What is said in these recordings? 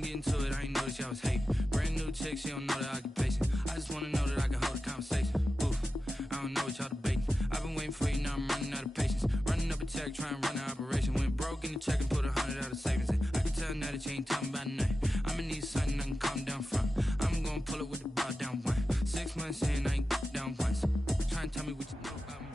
wanna get into it, I ain't noticed y'all was hating. Brand new chick, she don't know the occupation. I just wanna know that I can hold a conversation. Oof, I don't know what y'all debating. I've been waiting for you, now I'm running out of patience. Running up a check, trying to run an operation. Went broke in the check and put 100 out of savings in. I can tell now that you ain't talking about nothing. I'ma need something I can calm down from. I'm gonna pull it with the ball down one. 6 months in, I ain't down once. Trying to tell me what you know about me.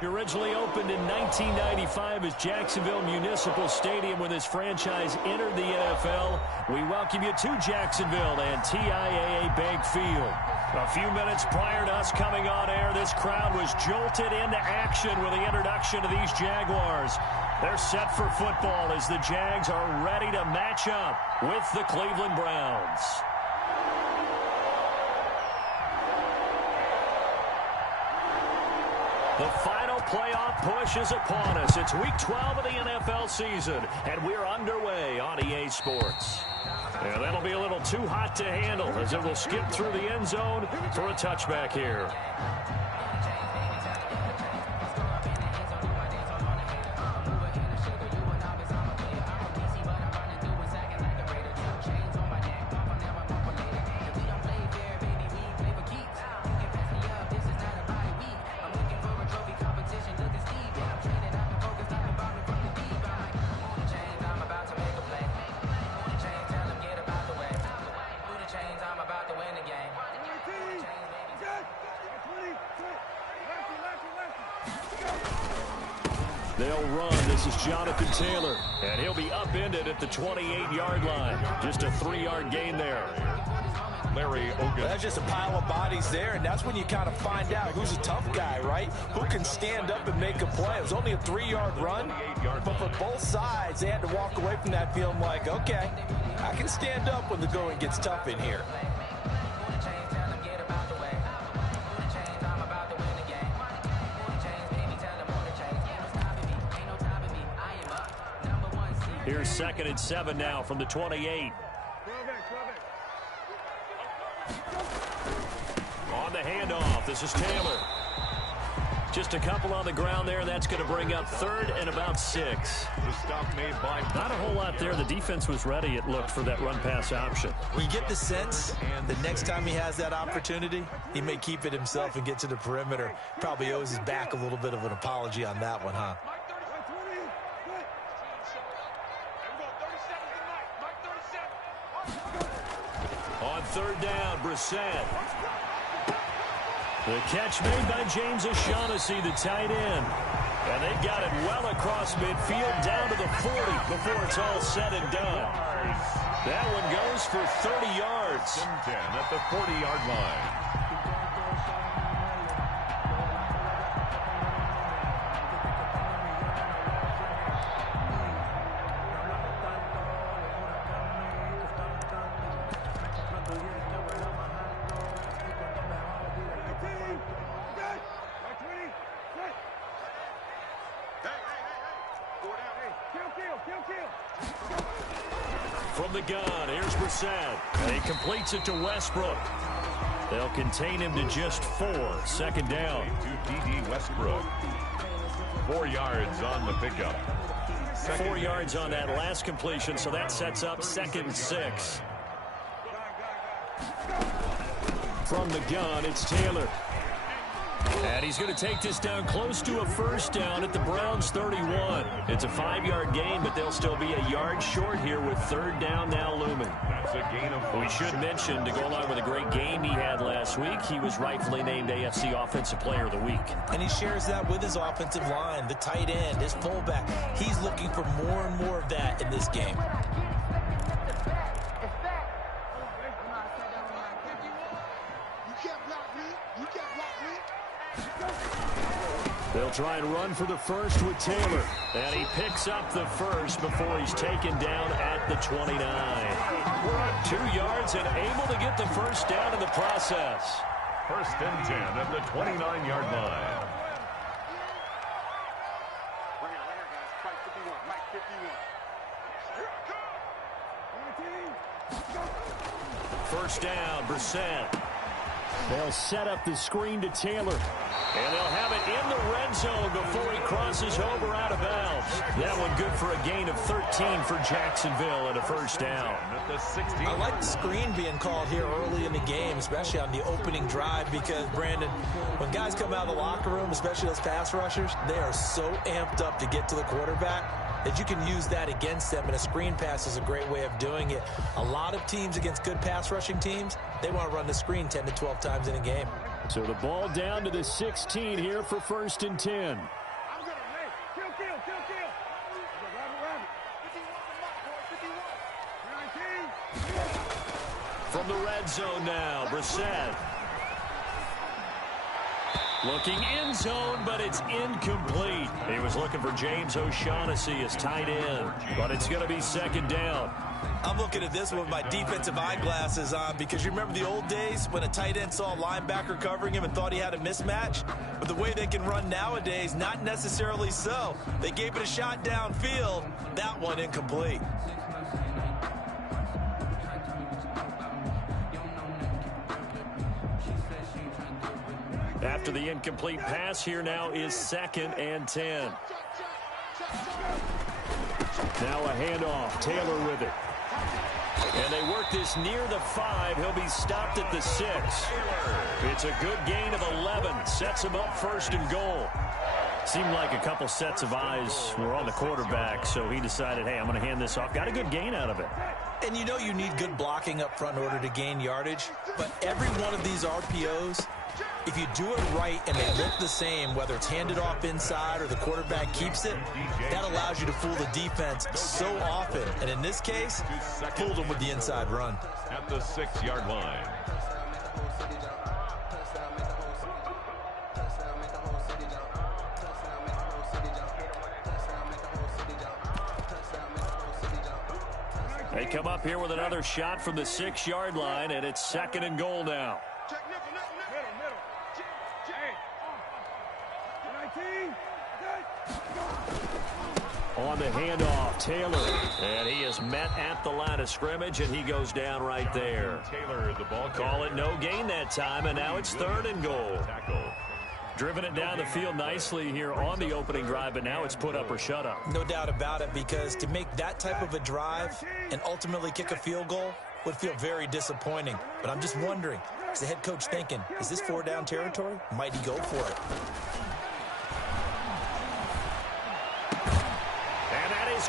Originally opened in 1995 as Jacksonville Municipal Stadium when this franchise entered the NFL. We welcome you to Jacksonville and TIAA Bank Field. A few minutes prior to us coming on air, this crowd was jolted into action with the introduction of these Jaguars. They're set for football as the Jags are ready to match up with the Cleveland Browns. The final playoff push is upon us. It's Week 12 of the NFL season, and we're underway on EA Sports. And that'll be a little too hot to handle as it will skip through the end zone for a touchback here. They'll run. This is Jonathan Taylor, and he'll be upended at the 28-yard line. Just a 3-yard gain there. Larry Ogun. That's just a pile of bodies there, and that's when you kind of find out who's a tough guy, right? Who can stand up and make a play. It was only a 3-yard run, but for both sides, they had to walk away from that feeling like, okay, I can stand up when the going gets tough in here. Here's 2nd and 7 now from the 28. On the handoff, this is Taylor. Just a couple on the ground there, and that's going to bring up 3rd and about 6. The stop made by not a whole lot there. The defense was ready, it looked, for that run-pass option. We get the sense the next time he has that opportunity, he may keep it himself and get to the perimeter. Probably owes his back a little bit of an apology on that one, huh? On 3rd down, Brissett. The catch made by James O'Shaughnessy, the tight end. And they got it well across midfield down to the 40 before it's all said and done. That one goes for 30 yards. 10 at the 40-yard line. From the gun, here's Brissett. And he completes it to Westbrook. They'll contain him to just 4. 2nd down. To D.D. Westbrook. 4 yards on the pickup. 4 yards on that last completion, so that sets up 2nd and 6. From the gun, it's Taylor. And he's going to take this down close to a 1st down at the Browns' 31. It's a 5-yard gain, but they'll still be a yard short here with 3rd down now looming. That's a gain of 4. We should mention, to go along with a great game he had last week, he was rightfully named AFC Offensive Player of the Week. And he shares that with his offensive line, the tight end, his fullback. He's looking for more and more of that in this game. They'll try and run for the 1st with Taylor. And he picks up the 1st before he's taken down at the 29. 2 yards and able to get the 1st down in the process. 1st and 10 at the 29-yard line. First down, Brissett. They'll set up the screen to Taylor. And they'll have it in the red zone before he crosses over out of bounds. That one good for a gain of 13 for Jacksonville and a first down. I like the screen being called here early in the game, especially on the opening drive, because, Brandon, when guys come out of the locker room, especially those pass rushers, they are so amped up to get to the quarterback that you can use that against them, and a screen pass is a great way of doing it. A lot of teams against good pass rushing teams, they want to run the screen 10 to 12 times in a game. So the ball down to the 16 here for 1st and 10. From the red zone now, Brissett. Looking end zone, but it's incomplete. He was looking for James O'Shaughnessy as tight end, but it's going to be 2nd down. I'm looking at this one with my defensive eyeglasses on, because you remember the old days when a tight end saw a linebacker covering him and thought he had a mismatch? But the way they can run nowadays, not necessarily so. They gave it a shot downfield. That one incomplete. After the incomplete pass, here now is 2nd and 10. Now a handoff. Taylor with it. And they work this near the 5. He'll be stopped at the 6. It's a good gain of 11. Sets him up 1st and goal. Seemed like a couple sets of eyes were on the quarterback, so he decided, hey, I'm going to hand this off. Got a good gain out of it. And you know you need good blocking up front in order to gain yardage, but every one of these RPOs, if you do it right and they look the same, whether it's handed off inside or the quarterback keeps it, that allows you to fool the defense so often. And in this case, fooled them with the inside run. At the 6-yard line. They come up here with another shot from the 6-yard line, and it's 2nd and goal now. On the handoff, Taylor. And he is met at the line of scrimmage, and he goes down right there. Taylor, the ball. Call it no gain that time, and now it's 3rd and goal. Driven it down the field nicely here on the opening drive, but now it's put up or shut up. No doubt about it, because to make that type of a drive and ultimately kick a field goal would feel very disappointing. But I'm just wondering, is the head coach thinking, is this 4-down territory? Might he go for it?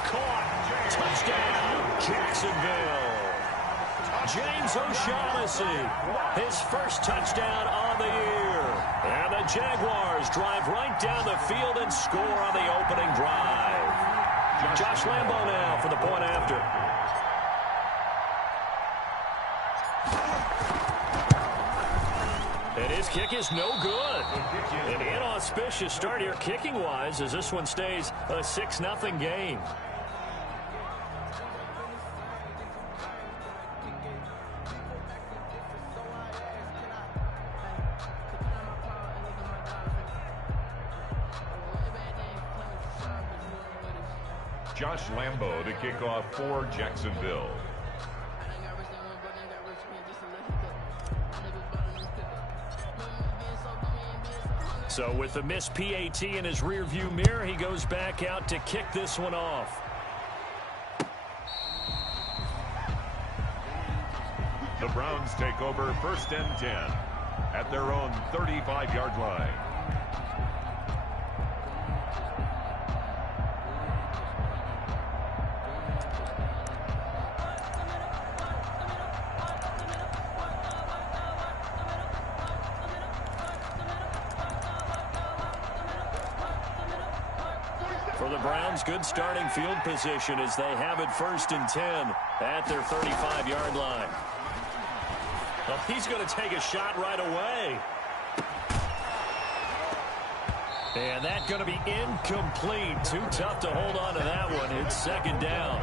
Caught. Touchdown, Jacksonville. James O'Shaughnessy, his first touchdown on the year. And the Jaguars drive right down the field and score on the opening drive. Josh Lambo now for the point after. And his kick is no good. An inauspicious start here kicking-wise as this one stays a 6-0 game. Josh Lambo to kick off for Jacksonville. So with the missed PAT in his rearview mirror, he goes back out to kick this one off. The Browns take over 1st and 10 at their own 35-yard line. For the Browns, good starting field position as they have it 1st and 10 at their 35-yard line. Well, he's going to take a shot right away. And that's going to be incomplete. Too tough to hold on to that one. It's 2nd down.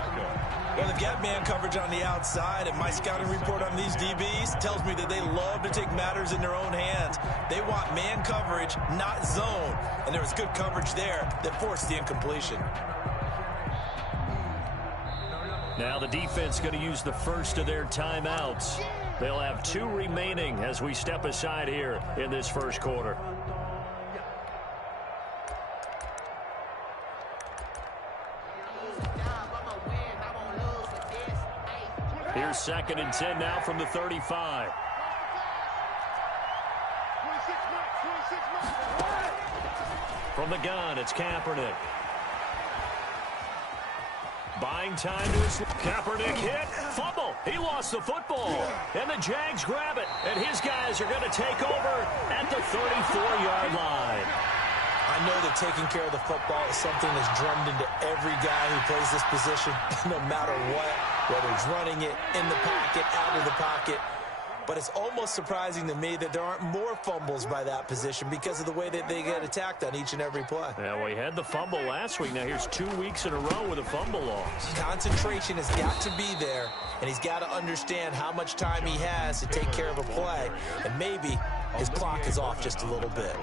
Well, they've got man coverage on the outside, and my scouting report on these DBs tells me that they love to take matters in their own hands. They want man coverage, not zone. And there was good coverage there that forced the incompletion. Now the defense going to use the first of their timeouts. They'll have 2 remaining as we step aside here in this first quarter. Here's 2nd and 10 now from the 35. From the gun, it's Kaepernick. Buying time to his... Kaepernick hit. Fumble. He lost the football. And the Jags grab it. And his guys are going to take over at the 34-yard line. I know that taking care of the football is something that's drummed into every guy who plays this position, no matter what, whether he's running it, in the pocket, out of the pocket. But it's almost surprising to me that there aren't more fumbles by that position because of the way that they get attacked on each and every play. Yeah, we had the fumble last week. Now here's 2 weeks in a row with a fumble loss. Concentration has got to be there, and he's got to understand how much time he has to take care of a play, and maybe his clock is off just a little bit.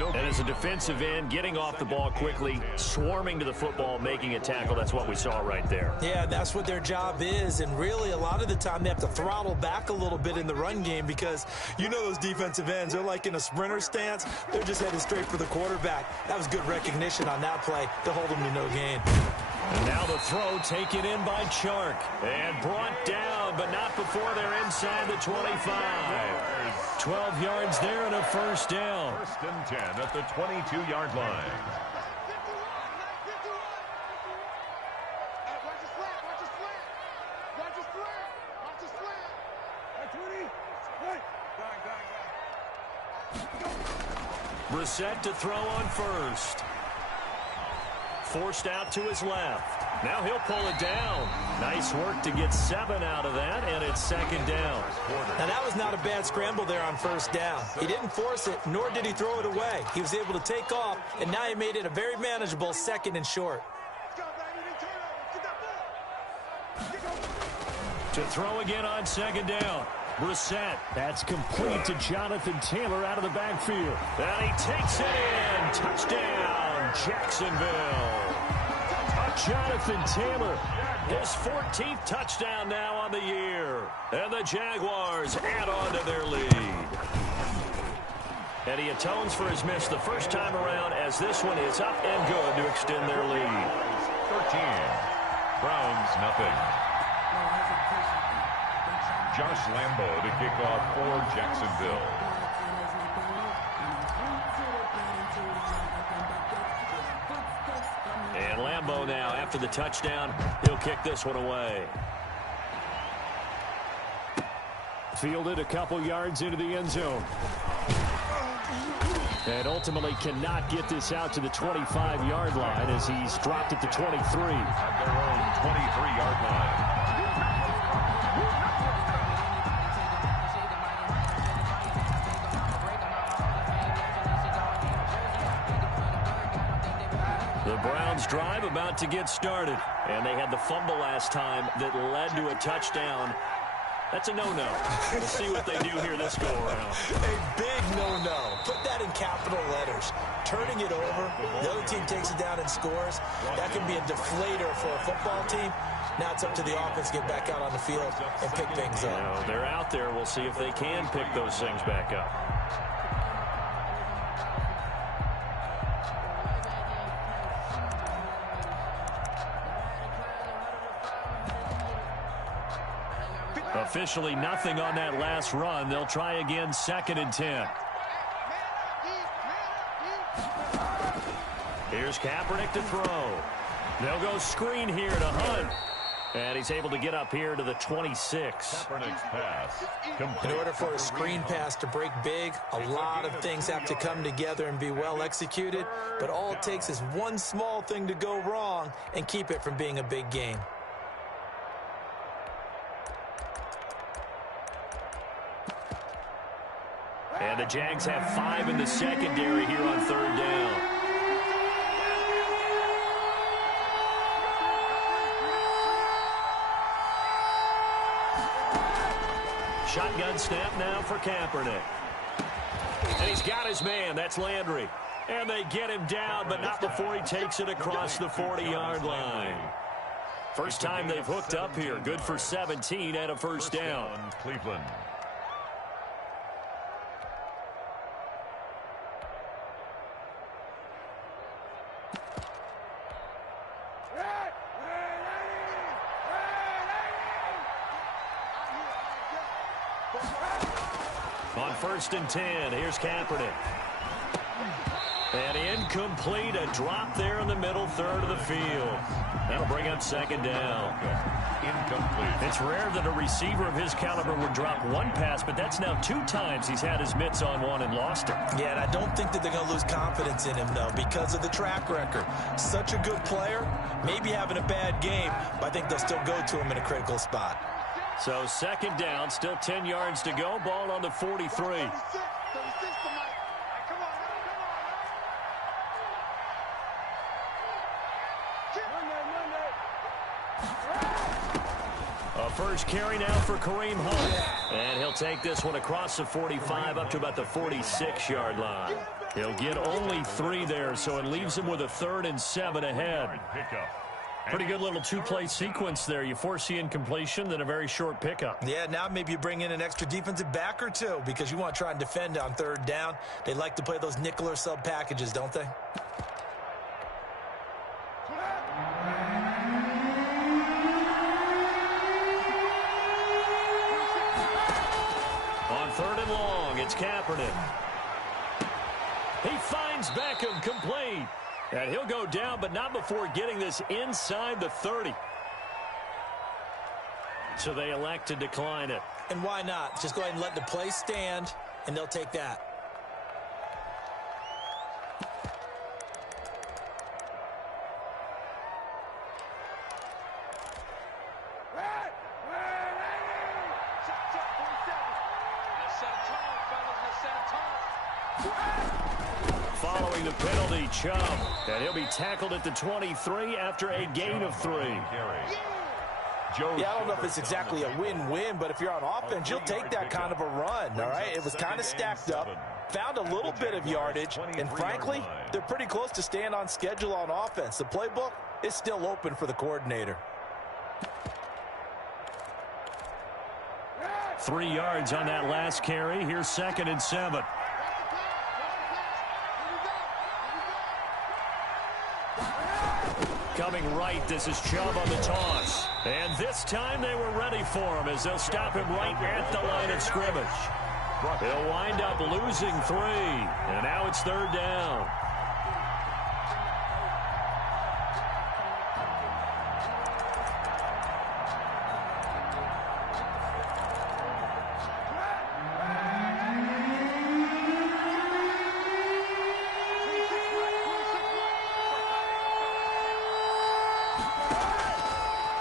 And as a defensive end, getting off the ball quickly, swarming to the football, making a tackle, that's what we saw right there. Yeah, that's what their job is, and really a lot of the time they have to throttle back a little bit in the run game because you know those defensive ends, they're like in a sprinter stance. They're just headed straight for the quarterback. That was good recognition on that play to hold them to no gain. And now the throw taken in by Chark and brought down, but not before they're inside the 25. 12 yards there and a first down. 1st and 10 at the 22-yard line. Brissett to throw on first. Forced out to his left. Now he'll pull it down. Nice work to get 7 out of that, and it's 2nd down. Now that was not a bad scramble there on 1st down. He didn't force it, nor did he throw it away. He was able to take off, and now he made it a very manageable 2nd and short. To throw again on 2nd down. Brissett. That's complete to Jonathan Taylor out of the backfield. And he takes it in. Touchdown, Jacksonville. Jonathan Taylor, his 14th touchdown now on the year. And the Jaguars add on to their lead. And he atones for his miss the first time around as this one is up and good to extend their lead. 13. Browns, nothing. Josh Lambo to kick off for Jacksonville. And Lambo now, after the touchdown, he'll kick this one away. Fielded a couple yards into the end zone. And ultimately cannot get this out to the 25-yard line as he's dropped at the 23. At their own 23-yard line. The Browns drive about to get started. And they had the fumble last time that led to a touchdown. That's a no-no. We'll see what they do here this go-around. A big no-no. Put that in capital letters. Turning it over, the other team takes it down and scores. That can be a deflator for a football team. Now it's up to the offense to get back out on the field and pick things up. You know, they're out there. We'll see if they can pick those things back up. Officially nothing on that last run. They'll try again, 2nd and 10. Here's Kaepernick to throw. They'll go screen here to Hunt. And he's able to get up here to the 26. Kaepernick's pass. In order for a screen pass to break big, a lot of things have to come together and be well executed. But all it takes is one small thing to go wrong and keep it from being a big gain. And the Jags have 5 in the secondary here on 3rd down. Shotgun snap now for Kaepernick. And he's got his man. That's Landry. And they get him down, but not before he takes it across the 40-yard line. First time they've hooked up here. Good for 17 and a first down. Cleveland. On 1st and 10, here's Kaepernick. And incomplete, a drop there in the middle third of the field. That'll bring up 2nd down. Incomplete. It's rare that a receiver of his caliber would drop one pass, but that's now 2 times he's had his mitts on one and lost it. Yeah, and I don't think that they're going to lose confidence in him, though, because of the track record. Such a good player, maybe having a bad game, but I think they'll still go to him in a critical spot. So 2nd down, still 10 yards to go, ball on the 43. A first carry now for Kareem Hunt. And he'll take this one across the 45 up to about the 46-yard line. He'll get only 3 there, so it leaves him with a 3rd and 7 ahead. Pretty good little 2-play sequence there. You force the incompletion, then a very short pickup. Yeah, now maybe you bring in an extra defensive back or 2 because you want to try and defend on 3rd down. They like to play those nickel or sub packages, don't they? On 3rd and long, it's Kaepernick. He finds Beckham complete. And he'll go down, but not before getting this inside the 30. So they elect to decline it. And why not? Just go ahead and let the play stand, and they'll take that. Following the penalty, Chubb. And he'll be tackled at the 23 after a gain of 3. Yeah, I don't know if it's exactly a win-win, but if you're on offense, you'll take that kind of a run, all right? It was kind of stacked up, found a little bit of yardage, and frankly, they're pretty close to staying on schedule on offense. The playbook is still open for the coordinator. 3 yards on that last carry. Here's 2nd and 7. Coming right, this is Chubb on the toss. And this time they were ready for him as they'll stop him right at the line of scrimmage. They'll wind up losing 3. And now it's 3rd down.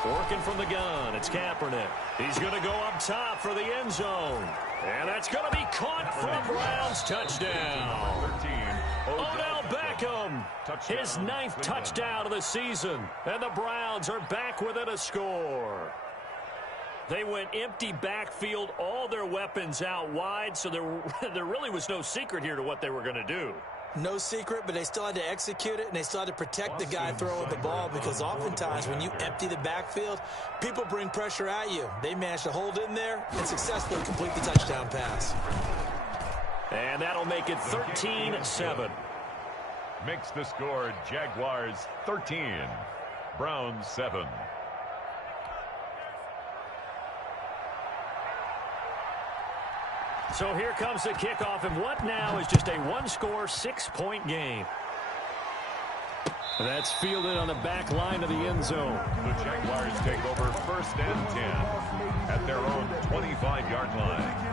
Working from the gun, it's Kaepernick. He's going to go up top for the end zone. And that's going to be caught for a Browns touchdown. 13, Odell Beckham, his 9th touchdown of the season. And the Browns are back within a score. They went empty backfield, all their weapons out wide, so there really was no secret here to what they were going to do. No secret, but they still had to execute it, and they still had to protect the guy throwing the ball because oftentimes when you empty the backfield, people bring pressure at you. They managed to hold in there and successfully complete the touchdown pass. And that'll make it 13-7. Makes the score Jaguars 13, Browns 7. So here comes the kickoff, and what now is just a 1-score, 6-point game. That's fielded on the back line of the end zone. The Jaguars take over 1st and 10 at their own 25-yard line.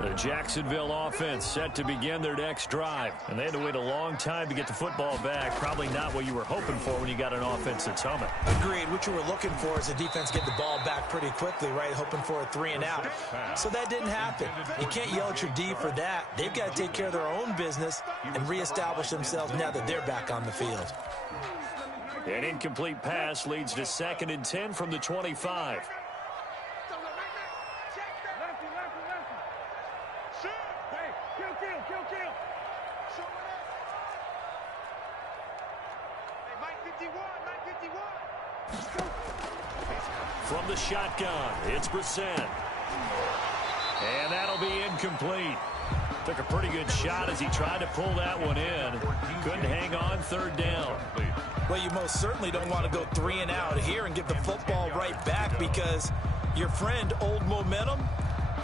The Jacksonville offense set to begin their next drive. And they had to wait a long time to get the football back. Probably not what you were hoping for when you got an offense that's humming. Agreed. What you were looking for is the defense get the ball back pretty quickly, right? Hoping for a 3 and out. So that didn't happen. You can't yell at your D for that. They've got to take care of their own business and reestablish themselves now that they're back on the field. An incomplete pass leads to 2nd and 10 from the 25. From the shotgun, it's Brissett. And that'll be incomplete. Took a pretty good shot as he tried to pull that one in. Couldn't hang on, third down. Well, you most certainly don't want to go 3 and out here and get the football right back, because your friend, Old Momentum,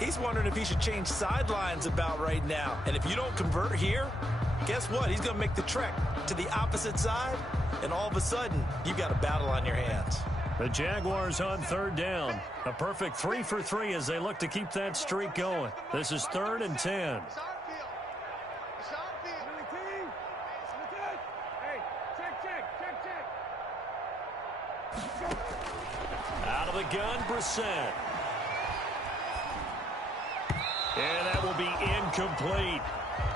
he's wondering if he should change sidelines about right now. And if you don't convert here, guess what? He's going to make the trek to the opposite side, and all of a sudden, you've got a battle on your hands. The Jaguars on third down. A perfect 3 for 3 as they look to keep that streak going. This is 3rd and 10. Out of the gun, Brissett. And that will be incomplete.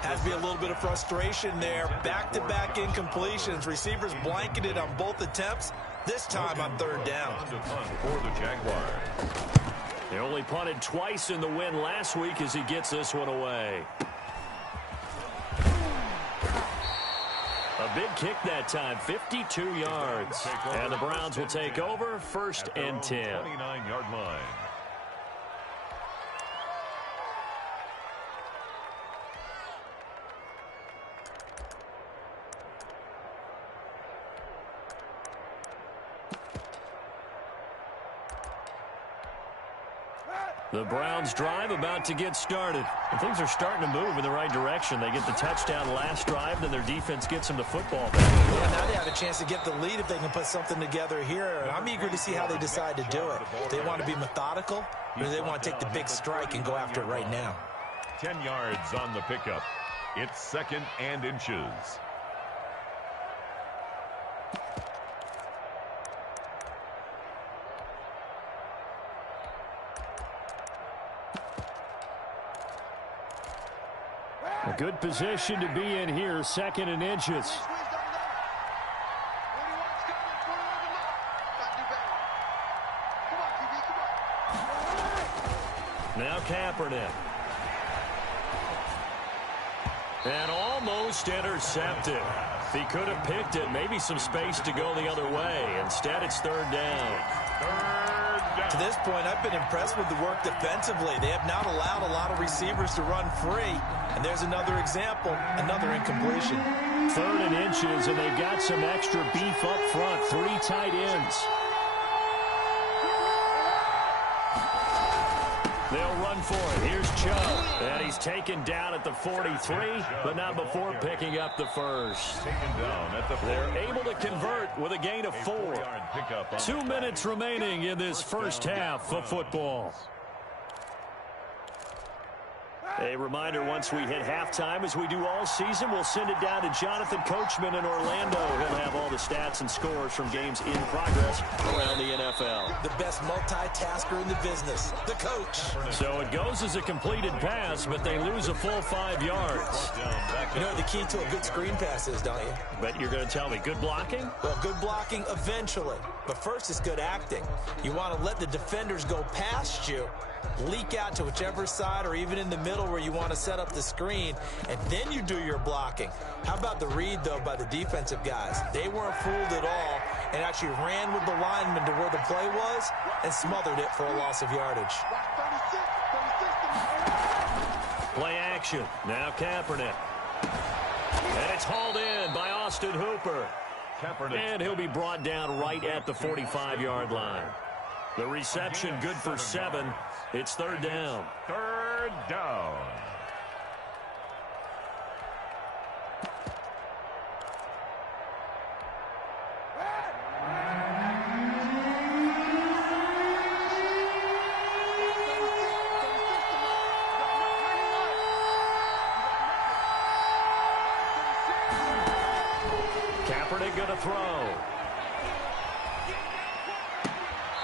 Has to be a little bit of frustration there. Back-to-back incompletions. Receivers blanketed on both attempts. This time on third down. For the Jaguars. They only punted twice in the win last week as he gets this one away. A big kick that time, 52 yards. And the Browns will take over, 1st and 10. 29-yard line. The Browns drive about to get started. And things are starting to move in the right direction. They get the touchdown last drive, then their defense gets them to football. Yeah, now they have a chance to get the lead if they can put something together here. I'm eager to see how they decide to do it. They want to be methodical, or do they want to take the big strike and go after it right now? 10 yards on the pickup. It's 2nd and inches. A good position to be in here, 2nd and inches. Now Kaepernick. And almost intercepted. He could have picked it, maybe some space to go the other way. Instead, it's 3rd down. To this point, I've been impressed with the work defensively. They have not allowed a lot of receivers to run free. And there's another example, another incompletion. 3rd and inches, and they've got some extra beef up front. 3 tight ends. They'll run for it. Here's Chubb. And he's taken down at the 43, but not before picking up the first. They're able to convert with a gain of 4. 2 minutes remaining in this first half of football. A reminder, once we hit halftime, as we do all season, we'll send it down to Jonathan Coachman in Orlando. He'll have all the stats and scores from games in progress around the NFL. The best multitasker in the business, the coach. So it goes as a completed pass, but they lose a full 5 yards. You know what the key to a good screen pass is, don't you? But you're going to tell me, good blocking? Well, good blocking eventually. But first it's good acting. You want to let the defenders go past you, leak out to whichever side or even in the middle where you want to set up the screen, and then you do your blocking. How about the read, though, by the defensive guys? They weren't fooled at all and actually ran with the lineman to where the play was and smothered it for a loss of yardage. Play action. Now Kaepernick. And it's hauled in by Austin Hooper. And he'll be brought down right at the 45-yard line. The reception good for 7. It's 3rd down. 3rd down. Kaepernick going to throw.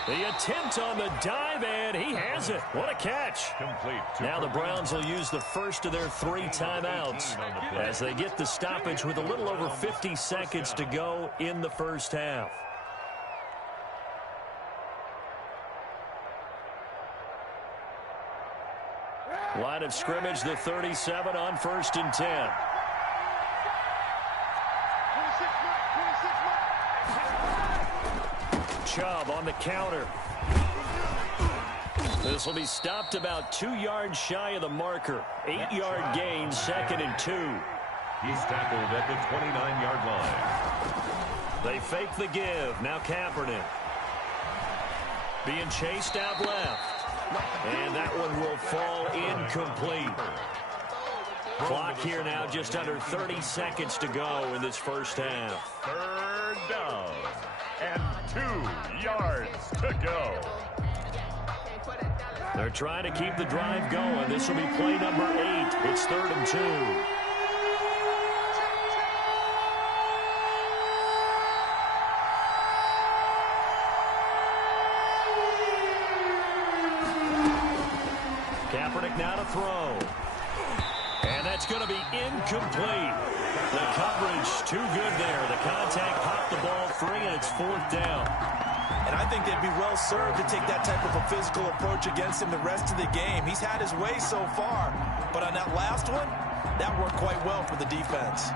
The attempt on the dive, and he has it. What a catch. Complete. Now the Browns will use the first of their 3 timeouts as they get the stoppage with a little over 50 seconds to go in the first half. Line of scrimmage, the 37 on 1st and 10. Chubb on the counter. This will be stopped about 2 yards shy of the marker. 8-yard gain, 2nd and 2. He's tackled at the 29-yard line. They fake the give. Now Kaepernick. Being chased out left. And that one will fall incomplete. Clock here now, just under 30 seconds to go in this first half. 3rd down and 2 yards to go. They're trying to keep the drive going. This will be play number 8. It's 3rd and 2. Kaepernick now to throw. And that's going to be incomplete. The coverage too good there. The contact popped the ball free, and it's 4th down. And I think they'd be well served to take that type of a physical approach against him the rest of the game. He's had his way so far, but on that last one, that worked quite well for the defense.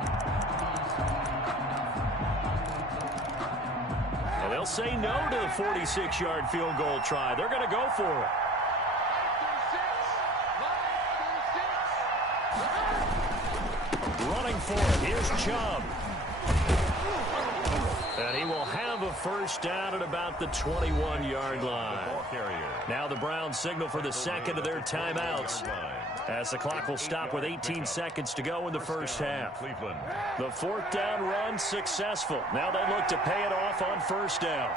And they'll say no to the 46-yard field goal try. They're going to go for it. Running for it. Here's Chubb. And he will have a first down at about the 21-yard line. Now the Browns signal for the second of their timeouts, as the clock will stop with 18 seconds to go in the first half. The 4th down run successful. Now they look to pay it off on first down.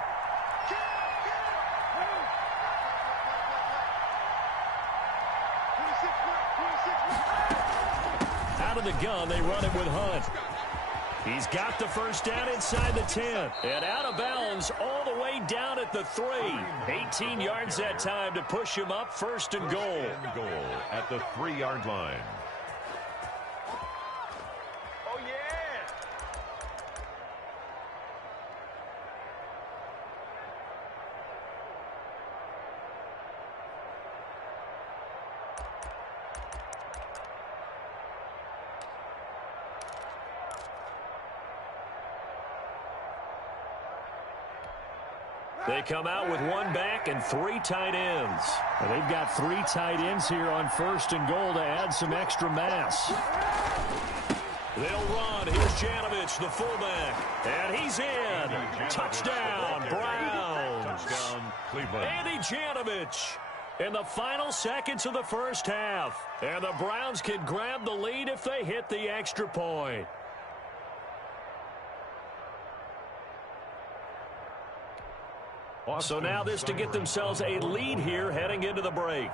Out of the gun, they run it with Hunt. He's got the first down inside the 10. And out of bounds all the way down at the 3. 18 yards that time to push him up, 1st and goal. Goal at the 3-yard line. Oh, yeah! They come out with 1 back and 3 tight ends. And they've got 3 tight ends here on 1st and goal to add some extra mass. They'll run. Here's Janovich, the fullback. And he's in. Touchdown, Browns. Touchdown, Cleveland. Andy Janovich in the final seconds of the first half. And the Browns can grab the lead if they hit the extra point. So now this to get themselves a lead here heading into the break.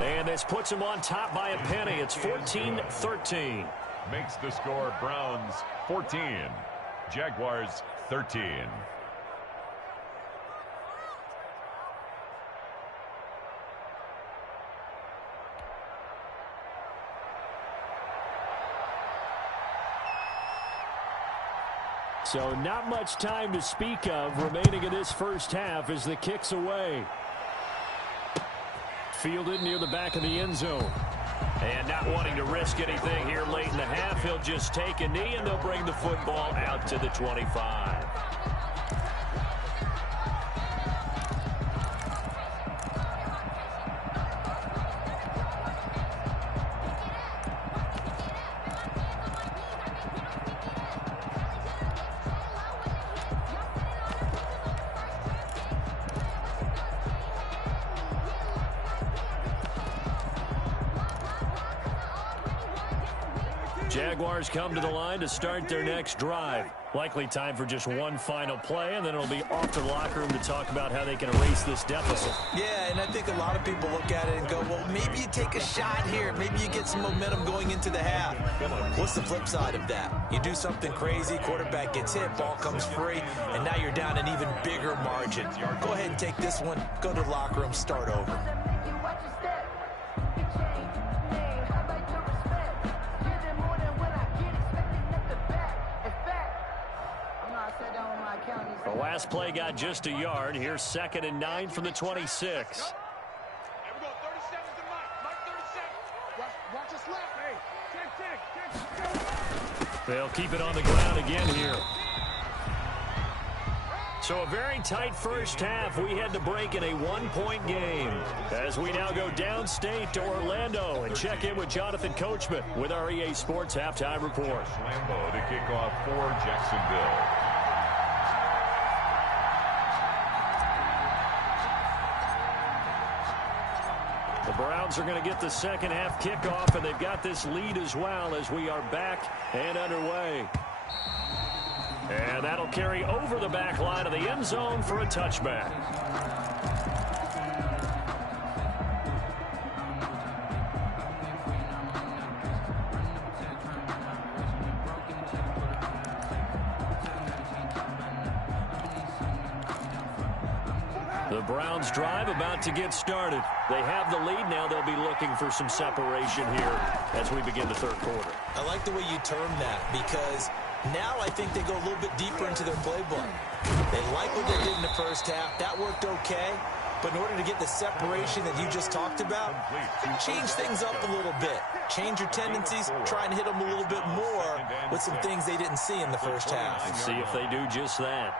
And this puts them on top by a penny. It's 14-13. Makes the score Browns 14, Jaguars 13. So not much time to speak of remaining in this first half as the kick's away. Fielded near the back of the end zone. And not wanting to risk anything here late in the half, he'll just take a knee and they'll bring the football out to the 25. Jaguars come to the line to start their next drive. Likely time for just one final play, and then it'll be off to the locker room to talk about how they can erase this deficit. Yeah, and I think a lot of people look at it and go, well, maybe you take a shot here. Maybe you get some momentum going into the half. What's the flip side of that? You do something crazy, quarterback gets hit, ball comes free, and now you're down an even bigger margin. Go ahead and take this one, go to the locker room, start over. The last play got just a yard. Here's 2nd and 9 from the 26. They'll keep it on the ground again here. So a very tight first half. We had to break in a one-point game. As we now go downstate to Orlando and check in with Jonathan Coachman with our EA Sports Halftime Report. Lambeau to kick off for Jacksonville. The Browns are going to get the second half kickoff, and they've got this lead as well as we are back and underway. And that'll carry over the back line of the end zone for a touchback. The Browns drive about to get started. They have the lead. Now they'll be looking for some separation here as we begin the third quarter. I like the way you term that, because now I think they go a little bit deeper into their playbook. They like what they did in the first half. That worked okay. But in order to get the separation that you just talked about, change things up a little bit. Change your tendencies. Try and hit them a little bit more with some things they didn't see in the first half. Let's see if they do just that.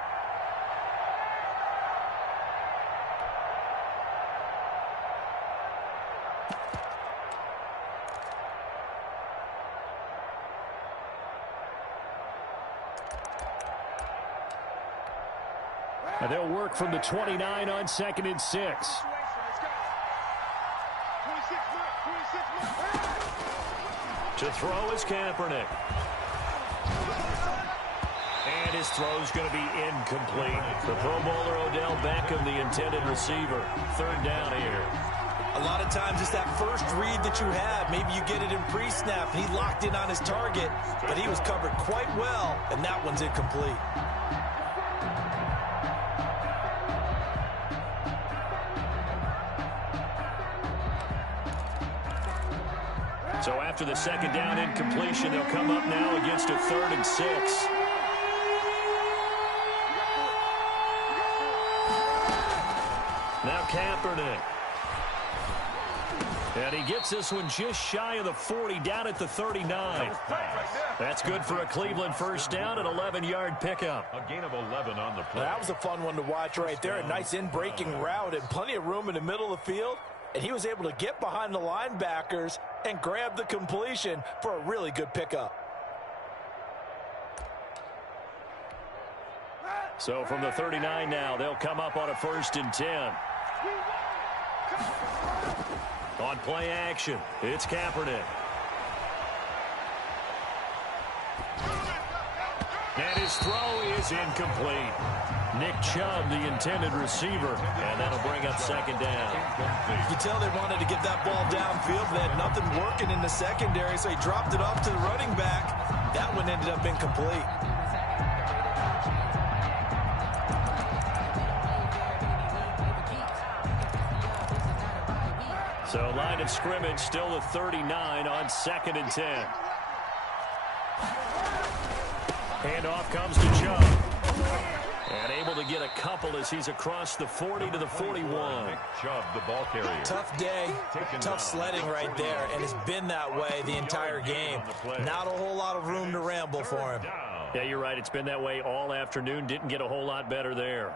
And they'll work from the 29 on 2nd and 6. To throw is Kaepernick. And his throw's going to be incomplete. The Pro Bowler Odell Beckham, the intended receiver. Third down here. A lot of times it's that first read that you have. Maybe you get it in pre-snap, and he locked in on his target, but he was covered quite well, and that one's incomplete. So after the second down incompletion, they'll come up now against a 3rd and 6. Now Kaepernick. And he gets this one just shy of the 40, down at the 39. That's good for a Cleveland first down, an 11-yard pickup. A gain of 11 on the play. That was a fun one to watch right there. A nice in-breaking route and plenty of room in the middle of the field. And he was able to get behind the linebackers and grab the completion for a really good pickup. So from the 39 now, they'll come up on a 1st and 10. On play action, it's Kaepernick. And his throw is incomplete. Nick Chubb, the intended receiver, and that'll bring up 2nd down. You tell they wanted to get that ball downfield. They had nothing working in the secondary, so he dropped it off to the running back. That one ended up incomplete. So line of scrimmage still the 39 on 2nd and 10. Handoff comes to Chubb. And able to get a couple as he's across the 40 to the 41. Chubb, the ball carrier. Tough day, tough sledding right there, and it's been that way the entire game. Not a whole lot of room to ramble for him. Yeah, you're right. It's been that way all afternoon. Didn't get a whole lot better there.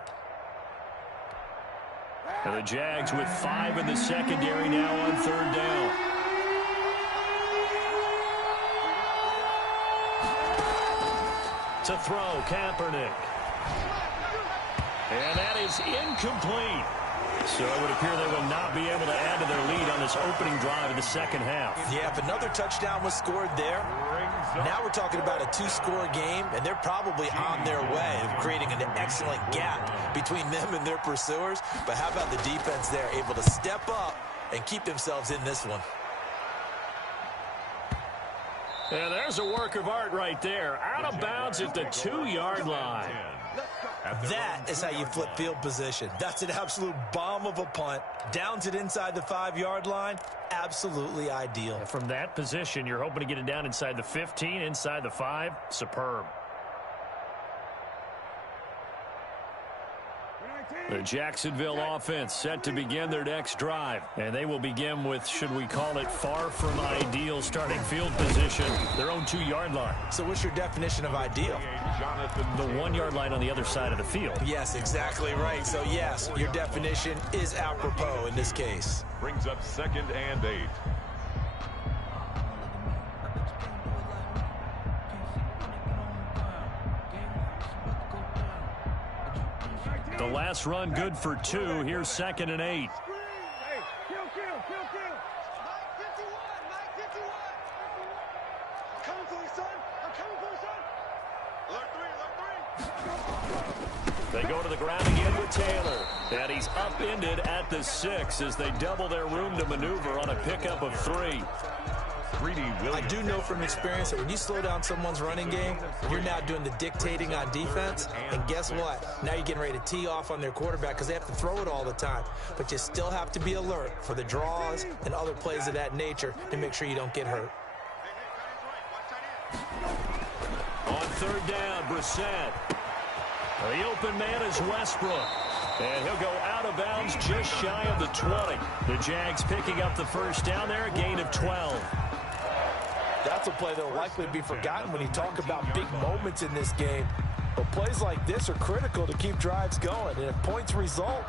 And the Jags with 5 in the secondary now on 3rd down. To throw, Kaepernick. And that is incomplete. So it would appear they will not be able to add to their lead on this opening drive of the second half. Yeah, if another touchdown was scored there, now we're talking about a 2-score game, and they're probably on their way of creating an excellent gap between them and their pursuers. But how about the defense there, able to step up and keep themselves in this one? And there's a work of art right there. Out of bounds at the 2-yard line. That is how you flip field position. That's an absolute bomb of a punt. Downs it inside the 5-yard line. Absolutely ideal. And from that position, you're hoping to get it down inside the 15, inside the 5. Superb. The Jacksonville offense set to begin their next drive. And they will begin with, should we call it, far from ideal starting field position, their own 2-yard line. So what's your definition of ideal? The 1-yard line on the other side of the field. Yes, exactly right. So yes, your definition is apropos in this case. Brings up 2nd and 8. The last run good for 2. Here's 2nd and 8. They go to the ground again with Taylor. And he's upended at the 6 as they double their room to maneuver on a pickup of 3. I do know from experience that when you slow down someone's running game, you're now doing the dictating on defense. And guess what? Now you're getting ready to tee off on their quarterback because they have to throw it all the time. But you still have to be alert for the draws and other plays of that nature to make sure you don't get hurt. On 3rd down, Brissett. The open man is Westbrook. And he'll go out of bounds just shy of the 20. The Jags picking up the first down there, a gain of 12. That's a play that will likely be forgotten when you talk about big moments in this game. But plays like this are critical to keep drives going. And if points result,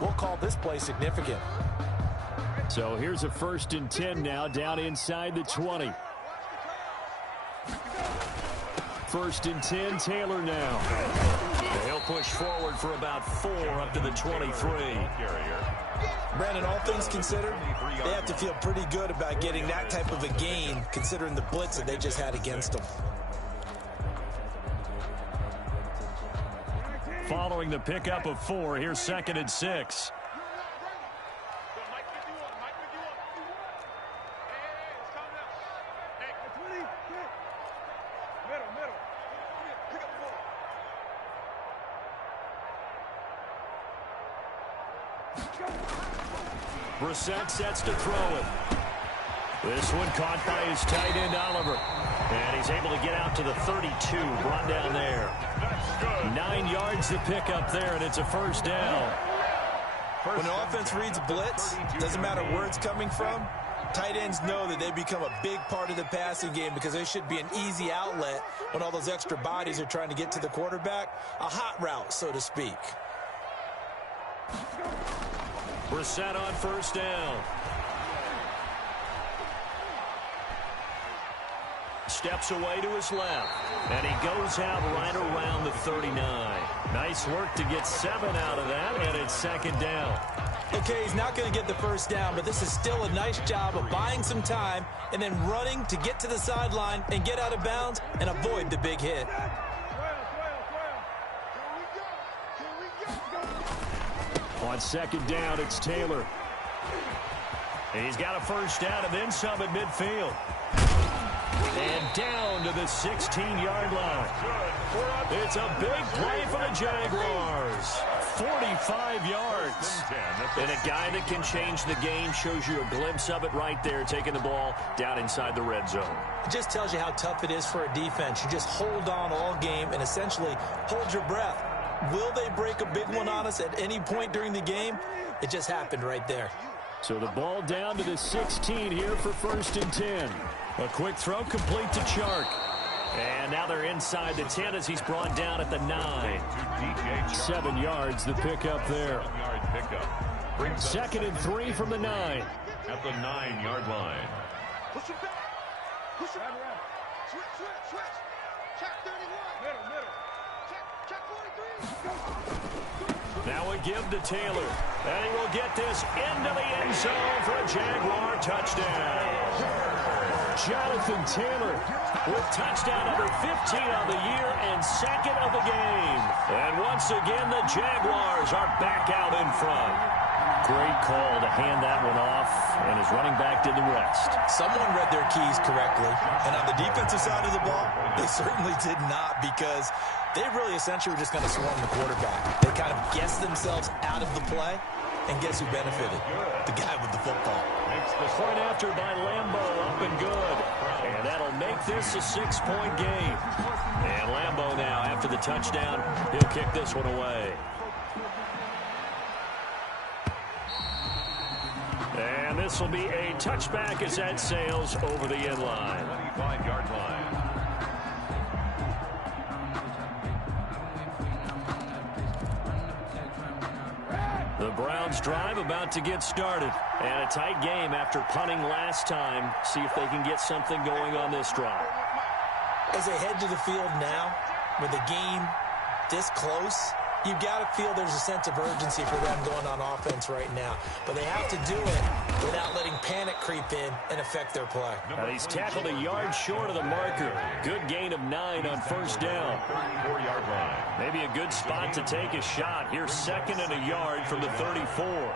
we'll call this play significant. So here's a 1st and 10 now, down inside the 20. 1st and 10, Taylor now. He'll push forward for about 4 up to the 23. Brandon, all things considered, they have to feel pretty good about getting that type of a gain considering the blitz that they just had against them. Following the pickup of 4, here's 2nd and 6. Brissett sets to throw it. This one caught by his tight end, Oliver. And he's able to get out to the 32, brought down there. 9 yards to pick up there, and it's a 1st down. When the offense reads blitz, doesn't matter where it's coming from, tight ends know that they become a big part of the passing game because they should be an easy outlet when all those extra bodies are trying to get to the quarterback. A hot route, so to speak. Brissett on 1st down. Steps away to his left. And he goes out right around the 39. Nice work to get 7 out of that, and it's 2nd down. Okay, he's not going to get the 1st down, but this is still a nice job of buying some time and then running to get to the sideline and get out of bounds and avoid the big hit. On 2nd down, it's Taylor. He's got a 1st down and then some at midfield. And down to the 16-yard line. It's a big play for the Jaguars. 45 yards. And a guy that can change the game, shows you a glimpse of it right there, taking the ball down inside the red zone. It just tells you how tough it is for a defense. You just hold on all game and essentially hold your breath. Will they break a big one on us at any point during the game? It just happened right there. So the ball down to the 16 here for 1st and 10. A quick throw complete to Chark. And now they're inside the 10 as he's brought down at the 9. 7 yards the pickup there. 2nd and 3 from the 9. At the 9-yard line. Push him back. Push him back. Switch. Check 31. Middle. Check 43. Now a give to Taylor. And he will get this into the end zone for a Jaguar touchdown. Jonathan Taylor with touchdown number 15 on the year and 2nd of the game. And once again, the Jaguars are back out in front. Great call to hand that one off, and his running back did the rest. Someone read their keys correctly, and on the defensive side of the ball, they certainly did not, because they really essentially were just going to swarm the quarterback. They kind of guessed themselves out of the play, and guess who benefited? The guy with the football. Point after by Lambo, up and good. And that'll make this a 6-point game. And Lambo now, after the touchdown, he'll kick this one away. this will be a touchback as that sails over the end line. 25-yard line. The Browns drive about to get started. And a tight game after punting last time. See if they can get something going on this drive. As they head to the field now, with the game this close, you've got to feel there's a sense of urgency for them going on offense right now. But they have to do it without letting panic creep in and affect their play. Now he's tackled a yard short of the marker. Good gain of 9 on first down. 34-yard line. Maybe a good spot to take a shot. Here's 2nd and a yard from the 34.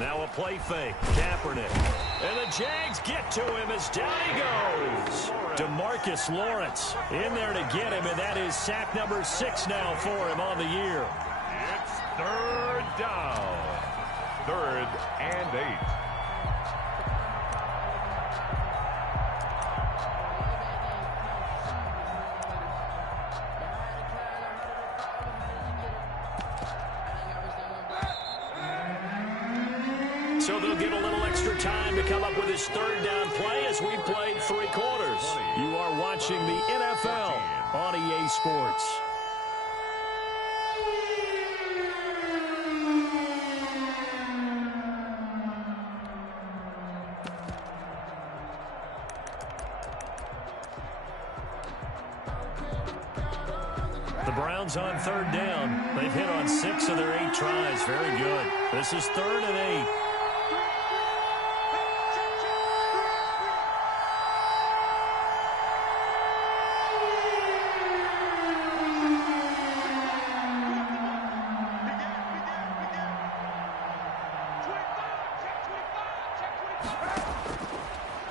Now a play fake. Kaepernick. And the Jags get to him as down he goes. DeMarcus Lawrence in there to get him, and that is sack number 6 now for him on the year. It's 3rd down. 3rd and 8. So they'll get a little extra time to come up with his 3rd down play as we played 3 quarters. You are watching the NFL on EA Sports. The Browns on 3rd down. They've hit on 6 of their 8 tries. Very good. This is 3rd and 8.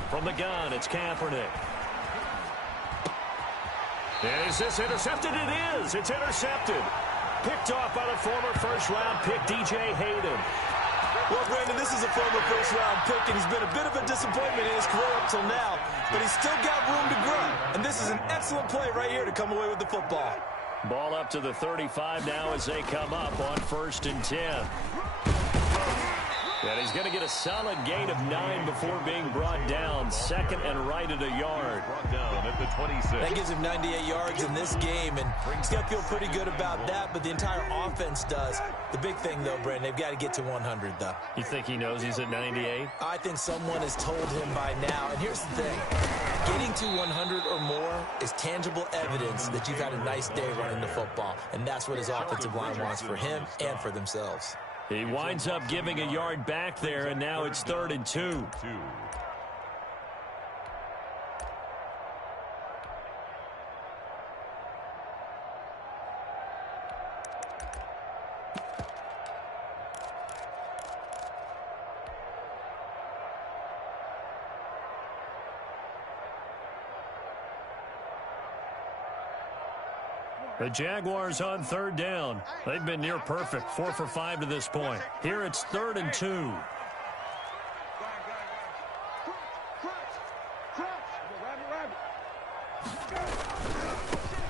From the gun, it's Kaepernick. Is this intercepted? It is. It's intercepted. Picked off by the former first-round pick, DJ Hayden. Well, Brandon, this is a former first-round pick, and he's been a bit of a disappointment in his career up till now, but he's still got room to grow. And this is an excellent play right here to come away with the football. Ball up to the 35 now as they come up on 1st and 10. And he's going to get a solid gain of 9 before being brought down. 2nd and right at a yard. Brought down at the 26. That gives him 98 yards in this game, and he's got to feel pretty good about that, but the entire offense does. The big thing, though, Brandon, they've got to get to 100, though. You think he knows he's at 98? I think someone has told him by now. And here's the thing. Getting to 100 or more is tangible evidence that you've had a nice day running the football, and that's what his offensive line wants for him and for themselves. He winds up giving a yard back there, and now it's 3rd and 2. The Jaguars on 3rd down. They've been near perfect, 4 for 5 to this point. Here it's 3rd and 2.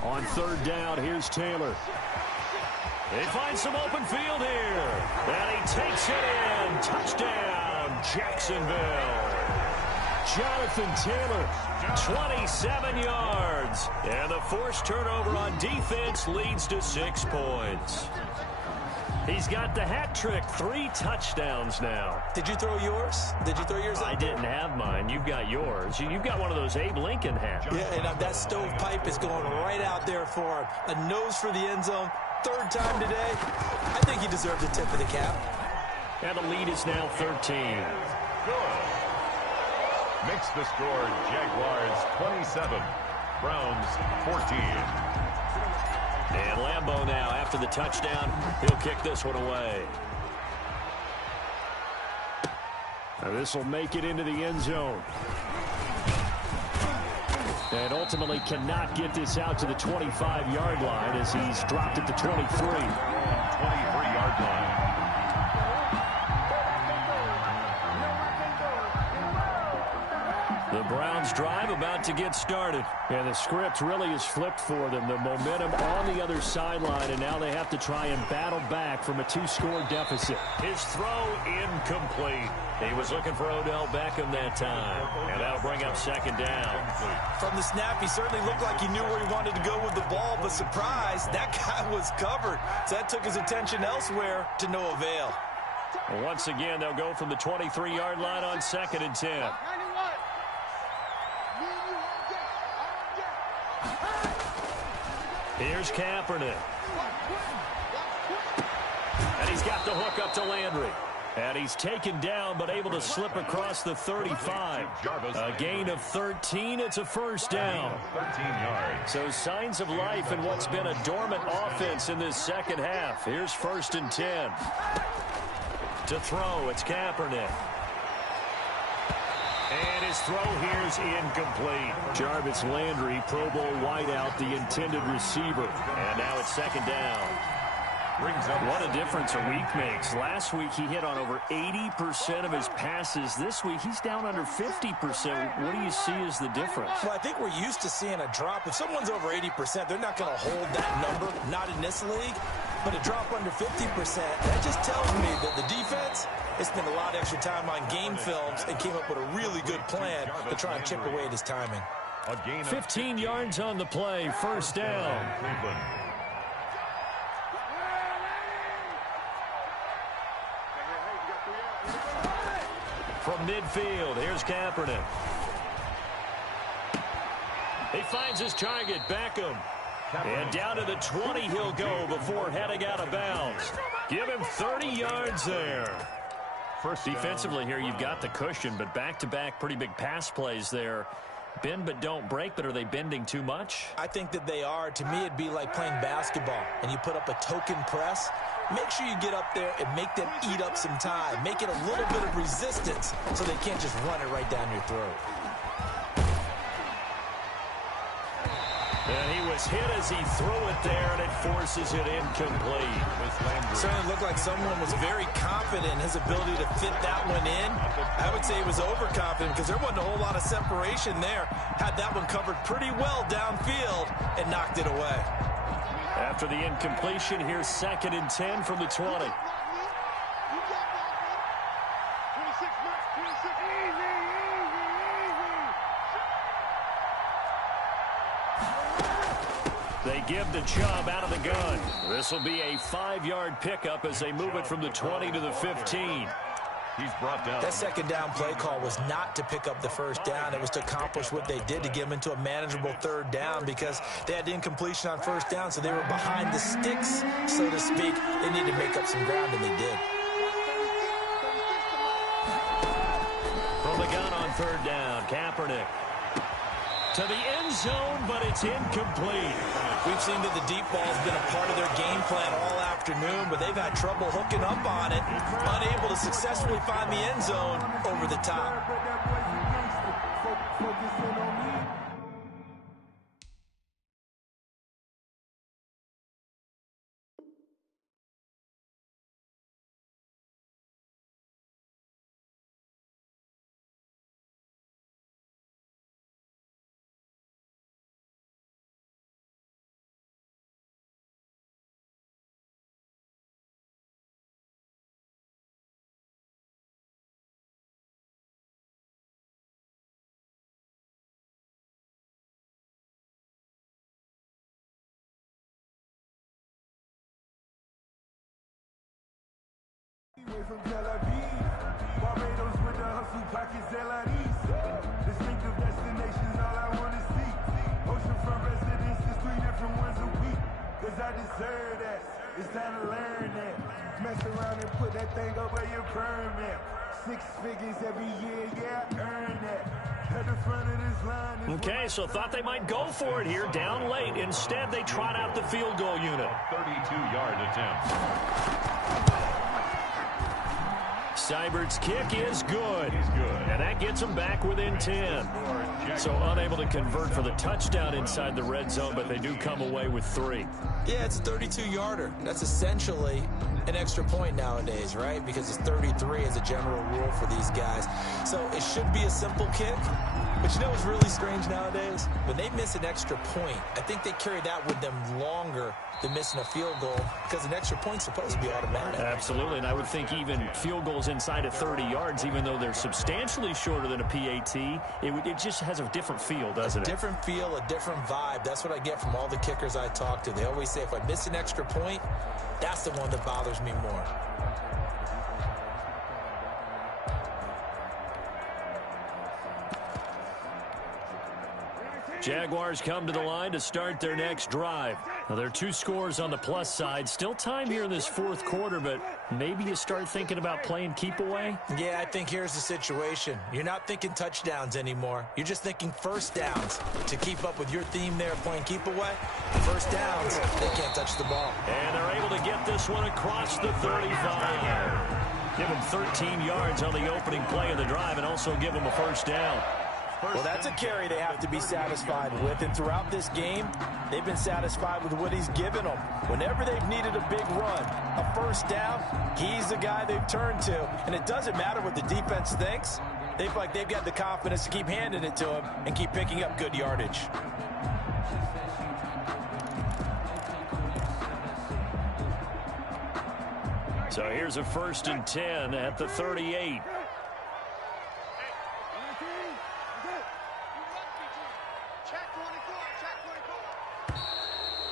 On 3rd down, here's Taylor. They find some open field here. And he takes it in. Touchdown, Jacksonville. Jonathan Taylor, 27 yards. And the forced turnover on defense leads to 6 points. He's got the hat trick, 3 touchdowns now. Did you throw yours? Did you throw yours out? I didn't have mine. You've got yours. You've got one of those Abe Lincoln hats. Yeah, and that stovepipe is going right out there for him. A nose for the end zone. 3rd time today. I think he deserves a tip of the cap. And the lead is now 13. Good. Makes the score Jaguars 27, Browns 14. And Lambeau now, after the touchdown, he'll kick this one away. Now this will make it into the end zone. And ultimately cannot get this out to the 25-yard line as he's dropped at the 23. 23-yard line. The Browns Browns drive about to get started. And the script really is flipped for them. The momentum on the other sideline, and now they have to try and battle back from a 2-score deficit. His throw incomplete. He was looking for Odell Beckham that time. And that'll bring up second down. From the snap, he certainly looked like he knew where he wanted to go with the ball, but surprise, that guy was covered. So that took his attention elsewhere to no avail. Well, once again, they'll go from the 23-yard line on 2nd and 10. Here's Kaepernick. And he's got the hook up to Landry. And he's taken down, but able to slip across the 35. A gain of 13. It's a first down. 13 yards. So signs of life in what's been a dormant offense in this second half. Here's 1st and 10. To throw, it's Kaepernick. And his throw here's incomplete. Jarvis Landry, Pro Bowl wideout, the intended receiver. And now it's 2nd down. What a difference a week makes. Last week he hit on over 80% of his passes. This week he's down under 50%. What do you see as the difference? Well, I think we're used to seeing a drop. If someone's over 80%, they're not going to hold that number, not in this league. But a drop under 50%, that just tells me that the defense has spent a lot of extra time on game films and came up with a really good plan to try and chip away at his timing. 15 yards on the play, first down. From midfield, here's Kaepernick. He finds his target, Beckham. And down to the 20 he'll go before heading out of bounds. Give him 30 yards there. Defensively here, you've got the cushion, but back-to-back pretty big pass plays there. Bend but don't break, but are they bending too much? I think that they are. To me, it'd be like playing basketball, and you put up a token press. Make sure you get up there and make them eat up some time. Make it a little bit of resistance so they can't just run it right down your throat. And he was hit as he threw it there, and it forces it incomplete. Certainly looked like someone was very confident in his ability to fit that one in. I would say he was overconfident because there wasn't a whole lot of separation there. Had that one covered pretty well downfield and knocked it away. After the incompletion, here's 2nd and 10 from the 20. They give the Chubb out of the gun. This will be a 5-yard pickup as they move it from the 20 to the 15. He's brought down. That 2nd down play call was not to pick up the first down. It was to accomplish what they did to get them into a manageable 3rd down because they had incompletion on 1st down, so they were behind the sticks, so to speak. They needed to make up some ground, and they did. From the gun on 3rd down, Kaepernick. To the end zone, but it's incomplete. We've seen that the deep ball has been a part of their game plan all afternoon, but they've had trouble hooking up on it, unable to successfully find the end zone over the top. From Tel Aviv, Barbados with the hustle pockets, LIDs. Distinctive destinations, all I want to see. Oceanfront residences, 3 different ones a week. Cause I deserve that. It's time to learn that. Mess around and put that thing up where your permit. 6 figures every year, yeah, I earn that. At the front of this line. Okay, so thought they might go for it here, down late. Instead, they trot out the field goal unit. 32-yard attempt. Seibert's kick is good. And that gets them back within 10. So unable to convert for the touchdown inside the red zone, but they do come away with 3. Yeah, it's a 32-yarder. That's essentially an extra point nowadays, right? Because it's 33 as a general rule for these guys. So it should be a simple kick, But you know what's really strange nowadays? When they miss an extra point, I think they carry that with them longer than missing a field goal because an extra point's supposed to be automatic. Absolutely, and I would think even field goals inside of 30 yards, even though they're substantially shorter than a PAT, it just has a different feel, doesn't it? A different feel, a different vibe. That's what I get from all the kickers I talk to. They always say if I miss an extra point, that's the one that bothers me more. Jaguars come to the line to start their next drive. Now, there are 2 scores on the plus side. Still time here in this fourth quarter, but maybe you start thinking about playing keep away? Yeah, I think here's the situation. You're not thinking touchdowns anymore. You're just thinking first downs. To keep up with your theme there, playing keep away, first downs, they can't touch the ball. And they're able to get this one across the 35. Give them 13 yards on the opening play of the drive and also give them a first down. Well, that's a carry they have to be satisfied with, and throughout this game, they've been satisfied with what he's given them. Whenever they've needed a big run, a first down, he's the guy they've turned to, and it doesn't matter what the defense thinks. They feel like they've got the confidence to keep handing it to him and keep picking up good yardage. So here's a 1st and 10 at the 38.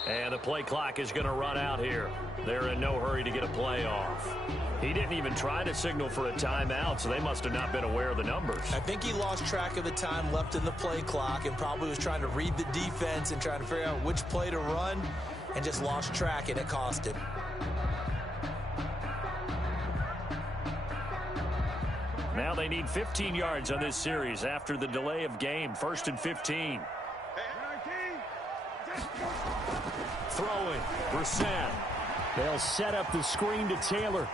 And the play clock is going to run out here. They're in no hurry to get a play off. He didn't even try to signal for a timeout, so they must have not been aware of the numbers. I think he lost track of the time left in the play clock and probably was trying to read the defense and trying to figure out which play to run and just lost track, and it cost him. Now they need 15 yards on this series after the delay of game. 1st and 15. Throwing, Brissett. They'll set up the screen to Taylor.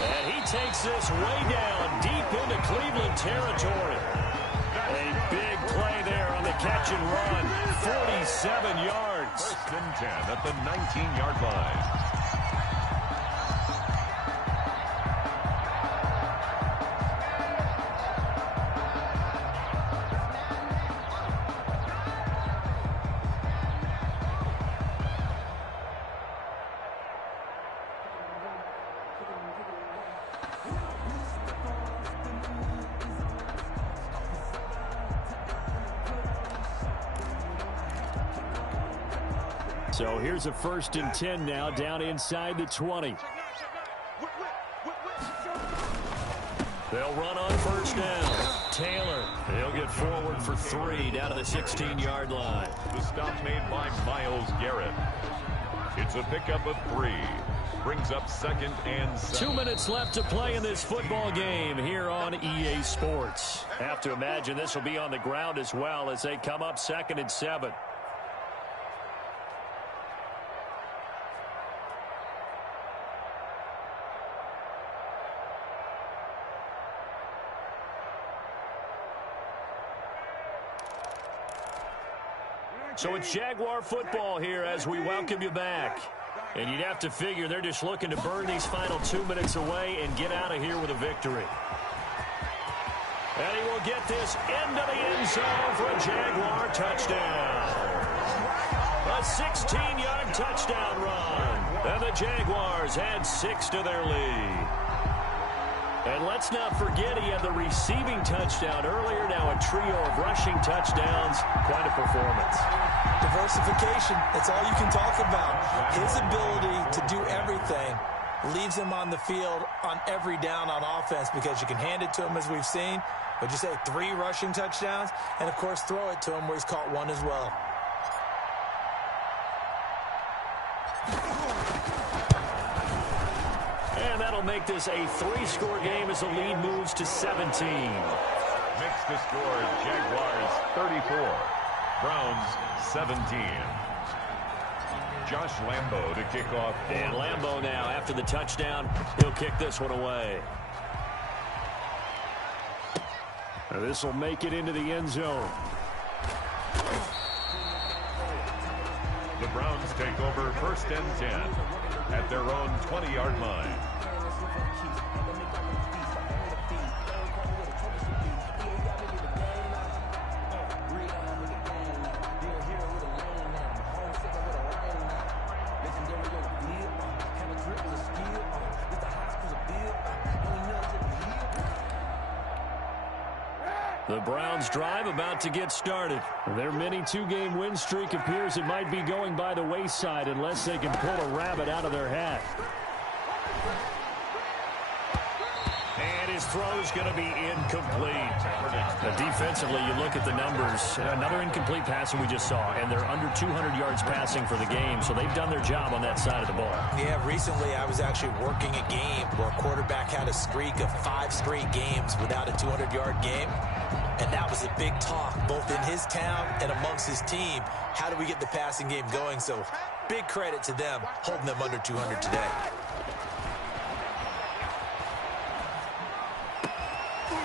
And he takes this way down, deep into Cleveland territory. A big play there on the catch and run. 47 yards. 1st and 10 at the 19-yard line. So here's a 1st and 10 now, down inside the 20. They'll run on 1st down. Taylor, he'll get forward for 3 down to the 16-yard line. The stop made by Myles Garrett. It's a pickup of 3. Brings up 2nd and 7. 2 minutes left to play in this football game here on EA Sports. Have to imagine this will be on the ground as well as they come up 2nd and 7. So it's Jaguar football here as we welcome you back. And you'd have to figure they're just looking to burn these final 2 minutes away and get out of here with a victory. And he will get this into the end zone for a Jaguar touchdown. A 16-yard touchdown run. And the Jaguars add 6 to their lead. And let's not forget he had the receiving touchdown earlier. Now a trio of rushing touchdowns. Quite a performance. Diversification. That's all you can talk about. His ability to do everything leaves him on the field on every down on offense because you can hand it to him as we've seen. But you say 3 rushing touchdowns and, of course, throw it to him where he's caught 1 as well. And that'll make this a 3-score game as the lead moves to 17. Makes the score Jaguars 34. Browns 17. Josh Lambo to kick off. And Lambo now, after the touchdown, he'll kick this one away. This will make it into the end zone. The Browns take over 1st and 10 at their own 20-yard line. The Browns drive about to get started. Their mini two-game win streak appears it might be going by the wayside unless they can pull a rabbit out of their hat. And his throw's going to be incomplete. Defensively, you look at the numbers. Another incomplete passing we just saw, and they're under 200 yards passing for the game, so they've done their job on that side of the ball. Yeah, recently I was actually working a game where a quarterback had a streak of 5 straight games without a 200-yard game, and that was a big talk both in his town and amongst his team. How do we get the passing game going? So big credit to them holding them under 200 today.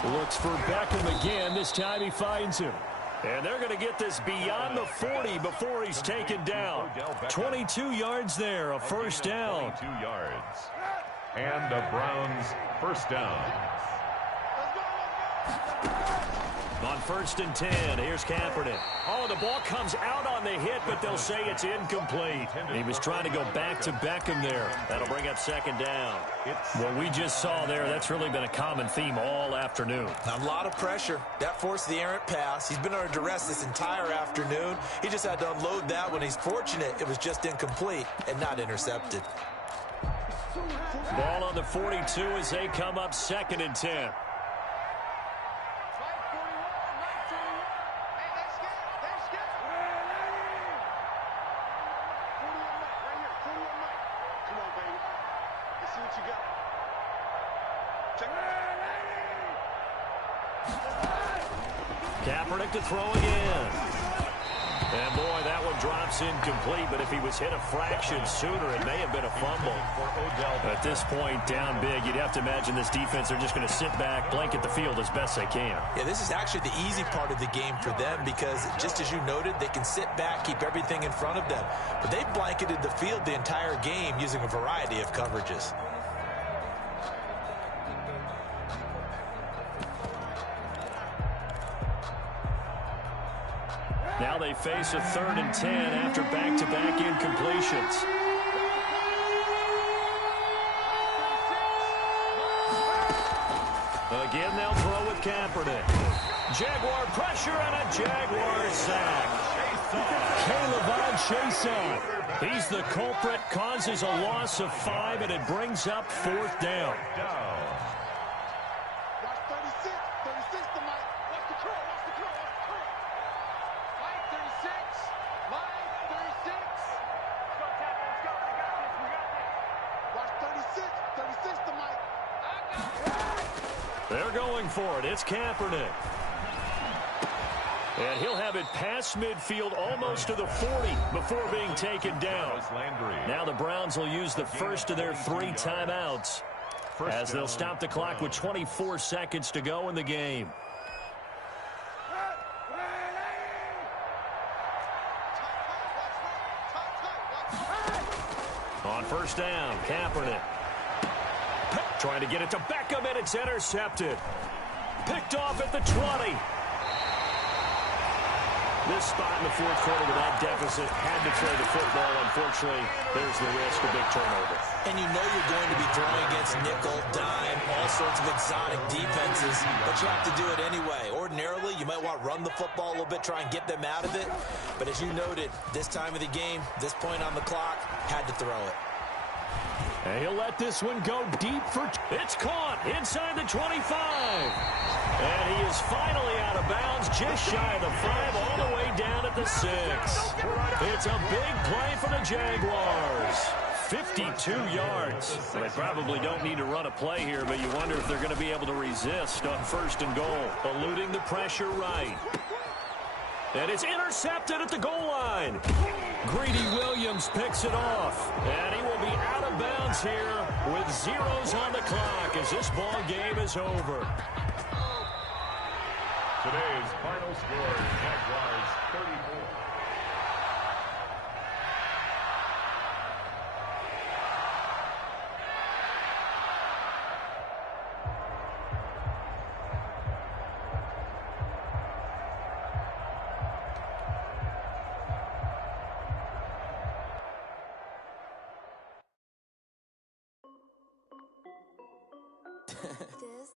Looks for Beckham again. This time he finds him. And they're going to get this beyond the 40 before he's taken down. 22 yards there, a first down. 22 yards. And the Browns first down. On 1st and 10, here's Kaepernick. Oh, the ball comes out on the hit, but they'll say it's incomplete. He was trying to go back to Beckham there. That'll bring up 2nd down. What we just saw there, that's really been a common theme all afternoon. A lot of pressure. That forced the errant pass. He's been under duress this entire afternoon. He just had to unload that one. He's fortunate it was just incomplete and not intercepted. Ball on the 42 as they come up 2nd and 10. Kaepernick to throw again. And boy, that one drops incomplete, but if he was hit a fraction sooner, it may have been a fumble. At this point, down big, you'd have to imagine this defense, they're just going to sit back, blanket the field as best they can. Yeah, this is actually the easy part of the game for them because, just as you noted, they can sit back, keep everything in front of them. But they've blanketed the field the entire game using a variety of coverages. Now they face a 3rd and 10 after back-to-back incompletions. Again, they'll throw with Kaepernick. Jaguar pressure and a Jaguar sack. Caleb Chason. He's the culprit, causes a loss of 5, and it brings up 4th down. They're going for it. It's Kaepernick. And he'll have it past midfield almost to the 40 before being taken down. Now the Browns will use the first of their 3 timeouts as they'll stop the clock with 24 seconds to go in the game. On 1st down, Kaepernick. Trying to get it to Beckham, and it's intercepted. Picked off at the 20. This spot in the 4th quarter with that deficit had to throw the football. Unfortunately, there's the risk of big turnover. And you know you're going to be throwing against nickel, dime, all sorts of exotic defenses, but you have to do it anyway. Ordinarily, you might want to run the football a little bit, try and get them out of it. But as you noted, this time of the game, this point on the clock, had to throw it. And he'll let this one go deep for... It's caught inside the 25. And he is finally out of bounds, just shy of the 5, all the way down at the 6. It's a big play for the Jaguars. 52 yards. They probably don't need to run a play here, but you wonder if they're going to be able to resist on 1st and goal. Eluding the pressure right. And it's intercepted at the goal line. Greedy Williams picks it off. And he will be out of bounds here with zeros on the clock as this ball game is over. Today's final score, Jaguars 34. This